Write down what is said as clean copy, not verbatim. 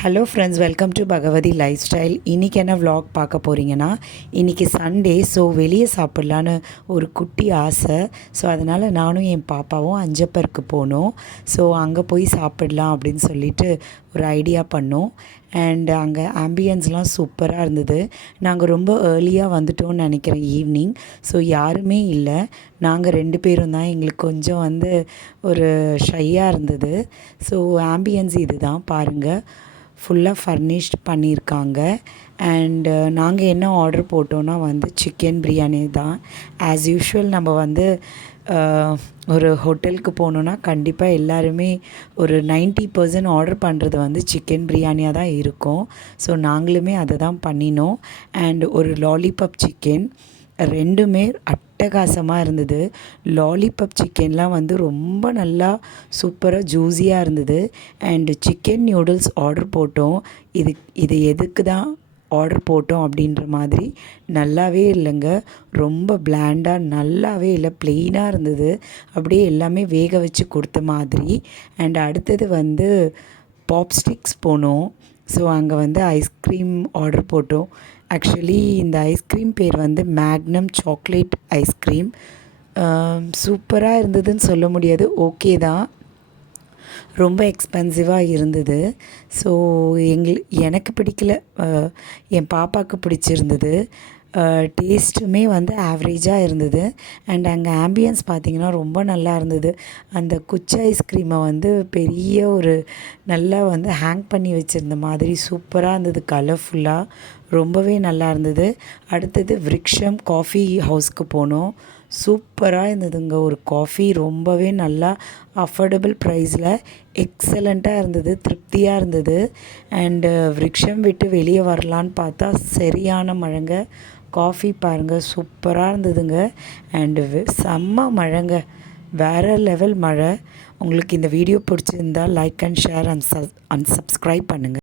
Hello friends, welcome to Bhagavathi life style. இன்றைக்கி என்ன vlog பார்க்க போகிறீங்கன்னா, இன்றைக்கி சண்டே. ஸோ வெளியே சாப்பிட்லான்னு ஒரு குட்டி ஆசை. ஸோ அதனால் நானும் என் பாப்பாவும் அஞ்சப்பருக்கு போனோம். ஸோ அங்கே போய் சாப்பிட்லாம் அப்படின்னு சொல்லிட்டு ஒரு ஐடியா பண்ணோம். அண்ட் அங்கே ஆம்பியன்ஸ்லாம் சூப்பராக இருந்தது. நாங்கள் ரொம்ப ஏர்லியாக வந்துட்டோம்னு நினைக்கிறேன், ஈவினிங். ஸோ யாருமே இல்லை, நாங்கள் 2 பேரும் தான். எங்களுக்கு கொஞ்சம் ஒரு ஷையாக இருந்தது. ஸோ ஆம்பியன்ஸ் இது தான் பாருங்கள், ஃபுல்லாக ஃபர்னிஷ்ட் பண்ணியிருக்காங்க. அண்டு நாங்கள் என்ன ஆர்டர் போட்டோன்னா சிக்கன் பிரியாணி தான். ஆஸ் யூஷுவல் நம்ம ஒரு ஹோட்டலுக்கு போனோன்னா கண்டிப்பாக எல்லாருமே ஒரு 90% ஆர்டர் பண்ணுறது சிக்கன் பிரியாணியாக தான் இருக்கும். ஸோ நாங்களுமே அதை தான் பண்ணினோம். அண்டு ஒரு லாலிபாப் சிக்கன், ரெண்டுமே அட்டகாசமாக இருந்தது. லாலிபாப் சிக்கன்லாம் ரொம்ப நல்லா சூப்பராக ஜூஸியாக இருந்தது. அண்டு சிக்கன் நியூடுல்ஸ் ஆர்டர் போட்டோம். இது எதுக்கு தான் ஆர்டர் போட்டோம் அப்படின்ற மாதிரி நல்லாவே இல்லைங்க. ரொம்ப பிளாண்டாக நல்லாவே இல்லை, ப்ளெயினாக இருந்தது. அப்படியே எல்லாமே வேக வச்சு கொடுத்த மாதிரி. அண்ட் அடுத்தது பாப்ஸ்டிக்ஸ் போனோம். ஸோ அங்கே ஐஸ்கிரீம் ஆர்டர் போட்டோம். ஆக்சுவலி இந்த ஐஸ்கிரீம் பேர் மேக்னம் சாக்லேட் ஐஸ்கிரீம். சூப்பராக இருந்ததுன்னு சொல்ல முடியாது, ஓகே தான். ரொம்ப எக்ஸ்பென்சிவாக இருந்தது. ஸோ எனக்கு பிடிக்கல, என் பாப்பாவுக்கு பிடிச்சிருந்தது. டேஸ்ட்டுமே ஆவரேஜாக இருந்தது. அண்ட் அங்கே ஆம்பியன்ஸ் பார்த்திங்கன்னா ரொம்ப நல்லா இருந்தது. அந்த குச்சி ஐஸ்கிரீமை பெரிய ஒரு நல்லா ஹேங் பண்ணி வச்சுருந்த மாதிரி சூப்பராக இருந்தது, கலர்ஃபுல்லாக ரொம்பவே நல்லா இருந்தது. அடுத்தது விருக்ஷம் காஃபி ஹவுஸ்க்கு போனோம். சூப்பராக இருந்ததுங்க. ஒரு காஃபி ரொம்பவே நல்லா அஃபோர்டபுள் ப்ரைஸில் எக்ஸலண்ட்டாக இருந்தது, திருப்தியாக இருந்தது. அண்டு விருக்ஷம் விட்டு வெளியே வரலான்னு பார்த்தா சரியான மழைங்க. காஃபி பாருங்கள், சூப்பராக இருந்ததுங்க. அண்டு செம்ம மழைங்க, வேறு லெவல் மழை. உங்களுக்கு இந்த வீடியோ பிடிச்சிருந்தால் like and share and subscribe பண்ணுங்கள்.